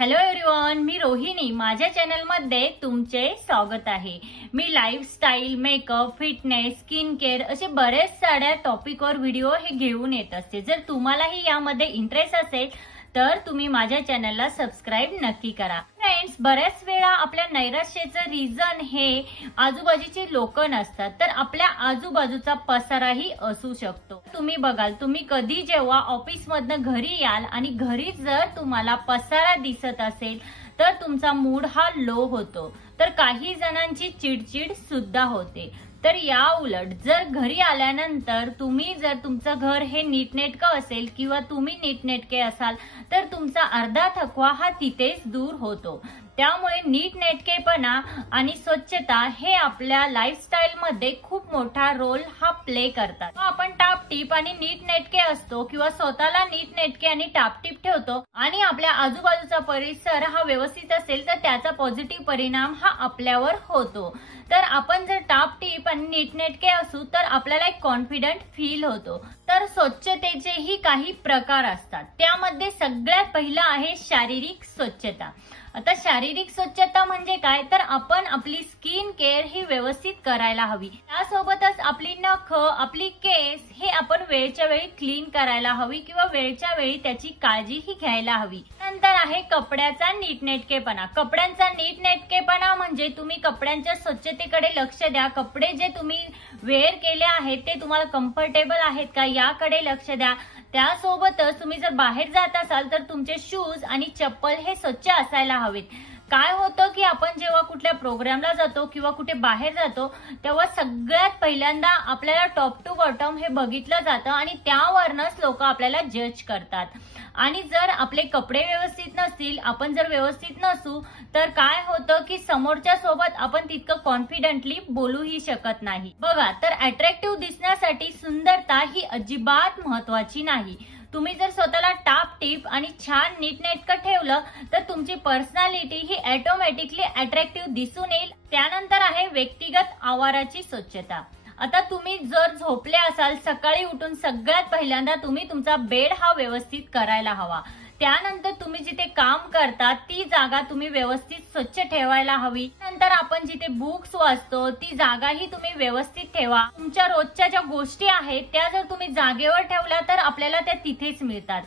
Hello everyone, मी रोहिणी. माझ्या चॅनलमध्ये तुमचे स्वागत आहे. मी lifestyle, makeup, fitness, skin care असे बरेच साऱ्या टॉपिकवर व्हिडिओ हे घेऊन येत असते. जर तुम्हालाही यामध्ये इंटरेस्ट असेल तर तुम्ही माझ्या चॅनलला सबस्क्राईब नक्की करा. फ्रेंड्स, बऱ्याच वेळा आपल्या नैराश्याचं रिझन हे आजूबाजूची लोक नसतात, तर आपल्या आजूबाजूचा पसाराही असू शकतो. तुम्ही बघाल, तुम्ही कधी जेव्हा ऑफिसमधनं घरी याल आणि घरी जर तुम्हाला पसारा दिसत असेल तर तुमचा मूड हा लो होतो, तर काही जणांची चिडचिड सुद्धा होते. तर या उलट जर घरी आल्यानंतर तुम्ही जर तुमचं घर हे नीटनेटकं असेल किंवा तुम्ही नीटनेटके असाल तर तुमचा अर्धा थकवा हा तिथेच दूर होतो. त्यामुळे नीटनेटकेपणा आणि स्वच्छता हे आपल्या लाईफस्टाईल मध्ये खूप मोठा रोल हा प्ले करतात. आपण टापटीप आणि नीटनेटके असतो किंवा स्वतःला नीटनेटके आणि टापटीप ठेवतो आणि आपल्या आजूबाजूचा परिसर हा व्यवस्थित असेल तर त्याचा पॉझिटिव्ह परिणाम हा आपल्यावर होतो. तर आपण जर टापटीप आणि नीटनेटके असू तर आपल्याला एक कॉन्फिडंट फील होतो. तर स्वच्छतेचेही काही प्रकार असतात. त्यामध्ये सगळ्यात पहिला आहे शारीरिक स्वच्छता. आता शारीरिक स्वच्छता म्हणजे काय, तर आपण आपली स्किन केअर ही व्यवस्थित करायला हवी. त्यासोबतच आपली नख, आपली केस हे आपण वेळच्या वेळी क्लीन करायला हवी किंवा वेळच्या वेळी त्याची काळजीही घ्यायला हवी. नंतर आहे कपड्याचा नीटनेटकेपणा. कपड्यांचा नीटनेटकेपणा म्हणजे तुम्ही कपड्यांच्या स्वच्छतेकडे लक्ष द्या. कपडे जे तुम्ही वेअर केले आहेत ते तुम्हाला कम्फर्टेबल आहेत का याकडे लक्ष द्या. त्यासोबतच तुम्ही जर बाहेर जात असाल तर तुमचे शूज आणि चप्पल हे स्वच्छ असायला हवेत. काय होतं की आपण जेव्हा कुठल्या प्रोग्रामला जातो किंवा कुठे बाहेर जातो तेव्हा सगळ्यात पहिल्यांदा आपल्याला टॉप टू बॉटम हे बघितलं जातं आणि त्यावरनच लोक आपल्याला जज करतात. आणि जर आपले कपडे व्यवस्थित नसतील, आपण जर व्यवस्थित नसू तर काय होतं की समोरच्या सोबत आपण तितकं कॉन्फिडेंटली बोलूही शकत नाही. बघा, तर अट्रॅक्टिव्ह दिसण्यासाठी सुंदरता ही अजिबात महत्वाची नाही. तुम्ही जर स्वतःला टापटीप आणि छान नीटनेटकं ठेवलं तर तुमची पर्सनॅलिटी ही ऑटोमॅटिकली अट्रॅक्टिव्ह दिसून येईल. त्यानंतर आहे व्यक्तिगत आवाराची स्वच्छता. आता तुम्ही जर झोपले असाल, सकाळी उठून सगळ्यात पहिल्यांदा तुम्ही तुमचा बेड हा व्यवस्थित करायला हवा. त्यानंतर तुम्ही जिथे काम करता ती जागा तुम्ही व्यवस्थित स्वच्छ ठेवायला हवी. नंतर आपण जिथे बुक्स वाचतो ती जागाही तुम्ही व्यवस्थित ठेवा. तुमच्या रोजच्या ज्या गोष्टी आहेत त्या जर तुम्ही जागेवर ठेवल्या तर आपल्याला त्या तिथेच मिळतात.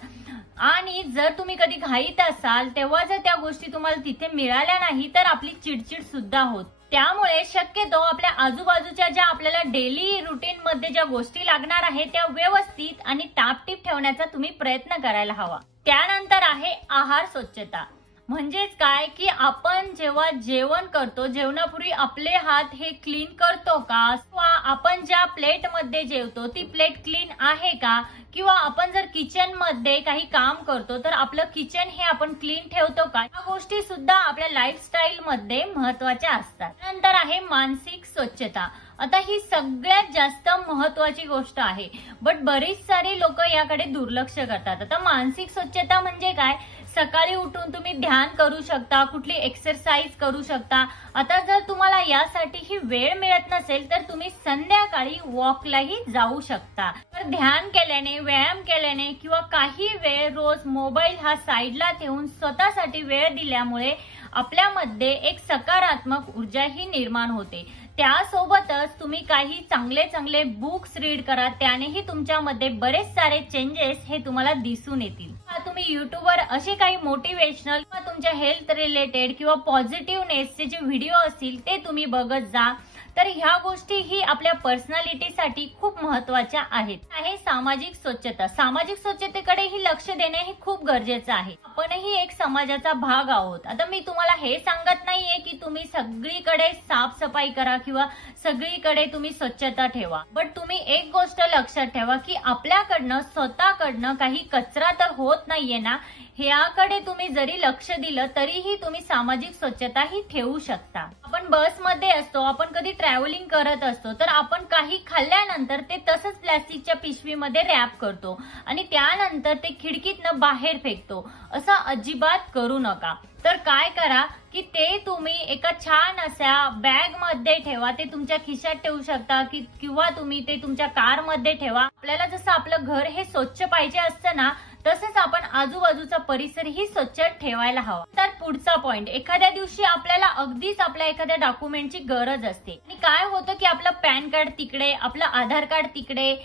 आणि जर तुम्ही कधी घाईत असाल तेव्हा जर त्या गोष्टी तुम्हाला तिथे मिळाल्या नाही तर आपली चिडचिड सुद्धा होत. त्यामुळे शक्यतो आपल्या आजूबाजूच्या ज्या आपल्याला डेली रुटीन मध्ये ज्या गोष्टी लागणार आहेत त्या व्यवस्थित आणि टापटीप ठेवण्याचा तुम्ही प्रयत्न करायला हवा. त्यानंतर आहे आहार स्वच्छता. म्हणजेच काय की आपण जेव्हा जेवण करतो जेवणापूर्वी आपले हात हे क्लीन करतो का, किंवा आपण ज्या प्लेट मध्ये जेवतो ती प्लेट क्लीन आहे का, किंवा आपण जर किचन मध्ये काही काम करतो तर आपलं किचन हे आपण क्लीन ठेवतो का, या गोष्टी सुद्धा आपल्या लाईफस्टाईल मध्ये महत्वाच्या असतात. नंतर आहे मानसिक स्वच्छता. आता ही सगळ्यात जास्त महत्वाची गोष्ट आहे, बट बरीच सारी लोक याकडे दुर्लक्ष करतात. आता मानसिक स्वच्छता म्हणजे काय, सकाळी उठून तुम्ही ध्यान करू शकता, कुठली एक्सरसाइज करू शकता. आता जर तुम्हाला यासाठीही वेळ मिळत नसेल तर तुम्ही संध्याकाळी वॉकलाही जाऊ शकता. तर ध्यान केल्याने, व्यायाम केल्याने किंवा काही वेळ रोज मोबाईल हा साईडला ठेवून स्वतःसाठी वेळ दिल्यामुळे आपल्यामध्ये एक सकारात्मक ऊर्जाही निर्माण होते. त्यासोबतच तुम्ही काही चांगले चांगले बुक्स रीड करा, त्यानेही तुमच्यामध्ये बरेच सारे चेंजेस हे तुम्हाला दिसून येतील. तुम्ही युट्यूबवर असे काही मोटिवेशनल किंवा तुमच्या हेल्थ रिलेटेड किंवा पॉझिटिव्हनेसचे जे व्हिडिओ असतील ते तुम्ही बघत जा. तर ह्या गोष्टी ही आपल्या पर्सनॅलिटीसाठी खूप महत्वाच्या आहेत. आहे सामाजिक स्वच्छता. सामाजिक स्वच्छतेकडेही लक्ष देणे हे खूप गरजेचं आहे. आपणही एक समाजाचा भाग आहोत. आता मी तुम्हाला हे सांगत नाहीये की तुम्ही सगळीकडे साफसफाई करा किंवा सगळीकडे तुम्ही स्वच्छता ठेवा, बट तुम्ही एक गोष्ट लक्षात ठेवा की आपल्याकडनं स्वतःकडनं काही कचरा तर होत नाहीये ना, ह्याकडे तुम्ही जरी लक्ष दिलं तरीही तुम्ही सामाजिक स्वच्छता ही ठेवू शकता. आपण बसमध्ये असतो, आपण कधी ट्रॅव्हलिंग करत असतो तर आपण काही खाल्ल्यानंतर ते तसंच प्लास्टिकच्या पिशवीमध्ये रॅप करतो आणि त्यानंतर ते खिडकीतनं बाहेर फेकतो. असं अजिबात करू नका. तर काय करा की ते तुम्ही एका छान अशा बॅग मध्ये ठेवा. ते तुमच्या खिशात ठेवू शकता किंवा तुम्ही ते तुमच्या कार मध्ये ठेवा. आपल्याला जसं आपलं घर हे स्वच्छ पाहिजे असतं ना तसंच आपण आजूबाजूचा परिसरही स्वच्छ ठेवायला हवा। तर पुढचा पॉइंट, एखाद्या दिवशी आपल्याला अगदीच आपल्या एखाद्या डॉक्युमेंटची गरज असते आणि काय होतं की आपलं पॅन कार्ड तिकडे, आपलं आधार कार्ड तिकडे,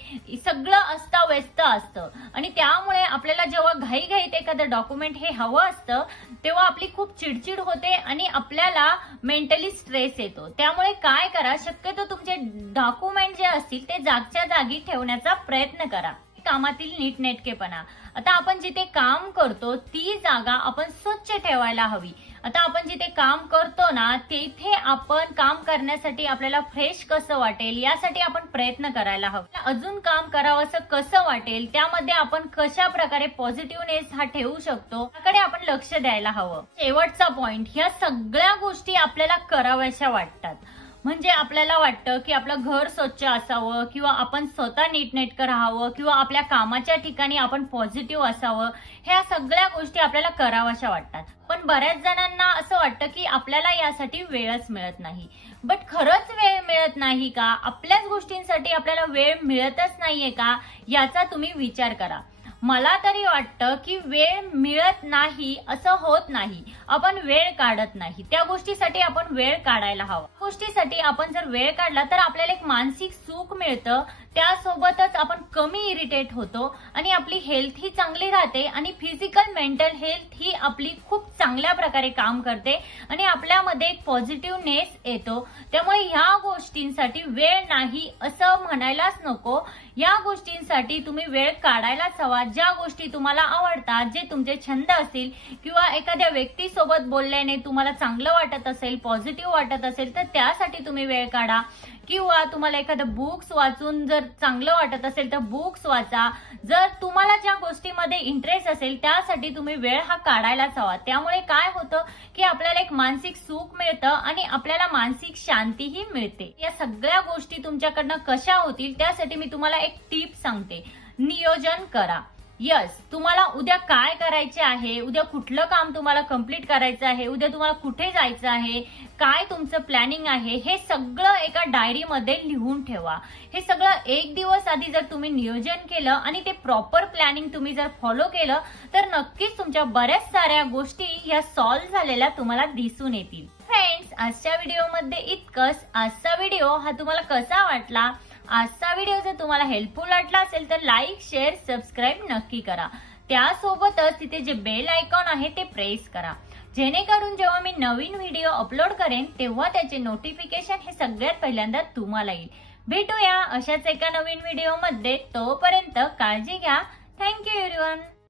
सगळं अस्ताव्यस्त असतं आणि त्यामुळे आपल्याला जेव्हा घाईघाईत एखादं डॉक्युमेंट हे हवं असतं तेव्हा आपली खूप चिडचिड होते आणि आपल्याला मेंटली स्ट्रेस येतो। त्यामुळे काय करा, शक्यतो तुमचे डॉक्युमेंट जे असतील ते जागच्या जागी ठेवण्याचा प्रयत्न करा। कामातील नीटनेटकेपणा, आता आपण जिथे काम करतो ती जागा आपण स्वच्छ ठेवायला हवी। आता आपण जिथे काम करतो ना तिथे आपण काम करण्यासाठी आपल्याला फ्रेश कसं वाटेल यासाठी आपण प्रयत्न करायला हवा। अजून काम करावं असं कसं वाटेल, त्यामध्ये आपण कशा प्रकारे पॉझिटिव्हनेस हा ठेवू शकतो याकडे आपण लक्ष द्यायला हवं। शेवटचा पॉइंट, ह्या सगळ्या गोष्टी आपल्याला कराव्याशा वाटतात, म्हणजे आपल्याला वाटतं की आपलं घर स्वच्छ असावं किंवा आपण स्वतः नीटनेटकं राहावं किंवा आपल्या कामाच्या ठिकाणी आपण पॉझिटिव्ह असावं, ह्या सगळ्या गोष्टी आपल्याला कराव्याशा वाटतात। पण बऱ्याच जणांना असं वाटतं की आपल्याला यासाठी वेळच मिळत नाही। बट खरंच वेळ मिळत नाही का? आपल्याच गोष्टींसाठी आपल्याला वेळ मिळतच नाहीये का? याचा तुम्ही विचार करा। मला तरी वाटतं की वेळ मिळत नाही असं होत नाही, आपण वेळ काढत नाही, त्या गोष्टीसाठी आपण वेळ काढायला हवा। गोष्टीसाठी आपण जर वेळ काढला तर आपल्याला एक मानसिक सुख मिळतं, त्यासोबतच आपण कमी इरिटेट होतो आणि आपली हेल्थ ही चांगली राहते आणि फिजिकल मेंटल हेल्थ ही आपली खूप चांगल्या प्रकारे काम करते आणि आपल्यामध्ये एक पॉझिटिव्हनेस येतो। त्यामुळे ह्या गोष्टींसाठी वेळ नाही असं म्हणायलाच नको, या गोष्टींसाठी तुम्ही वेळ काढायलाच हवा। ज्या गोष्टी तुम्हाला आवडतात, जे तुमचे छंद असतील किंवा एखाद्या व्यक्तीसोबत बोलल्याने तुम्हाला चांगलं वाटत असेल, पॉझिटिव्ह वाटत असेल तर त्यासाठी तुम्ही वेळ काढा, किंवा तुम्हाला एखादं बुक्स वाचून जर चांगलं वाटत असेल तर बुक्स वाचा। जर तुम्हाला ज्या गोष्टीमध्ये इंटरेस्ट असेल त्यासाठी तुम्ही वेळ हा काढायलाच हवा। त्यामुळे काय होतं की आपल्याला एक मानसिक सुख मिळतं आणि आपल्याला मानसिक शांतीही मिळते। या सगळ्या गोष्टी तुमच्याकडनं कशा होतील त्यासाठी मी तुम्हाला एक टिप सांगते, नियोजन करा। यस, तुम्हाला उद्या काय करायचे आहे, उद्या कुठलं काम तुम्हाला कंप्लीट करायचं आहे, उद्या तुम्हाला कुठे जायचं आहे, काय तुमचं प्लॅनिंग आहे, हे सगळं एका डायरीमध्ये लिहून ठेवा। हे सगळं एक दिवस आधी जर तुम्ही नियोजन केलं आणि ते प्रॉपर प्लॅनिंग तुम्ही जर फॉलो केलं तर नक्कीच तुमच्या बऱ्याच साऱ्या गोष्टी ह्या सॉल्व्ह झालेल्या तुम्हाला दिसून येतील। फ्रेंड्स, आजच्या व्हिडिओमध्ये इतकंच। आजचा व्हिडिओ हा तुम्हाला कसा वाटला? आजचा व्हिडिओ जर तुम्हाला हेल्पफुल वाटला असेल तर लाईक, शेअर, सबस्क्राईब नक्की करा। त्यासोबतच तिथे जे बेल आयकॉन आहे ते प्रेस करा, जेणेकरून जेव्हा मी नवीन व्हिडिओ अपलोड करेन तेव्हा त्याचे नोटिफिकेशन हे सगळ्यात पहिल्यांदा तुम्हाला येईल। भेटूया अशाच एका नवीन व्हिडिओमध्ये, तोपर्यंत काळजी घ्या। Thank you everyone.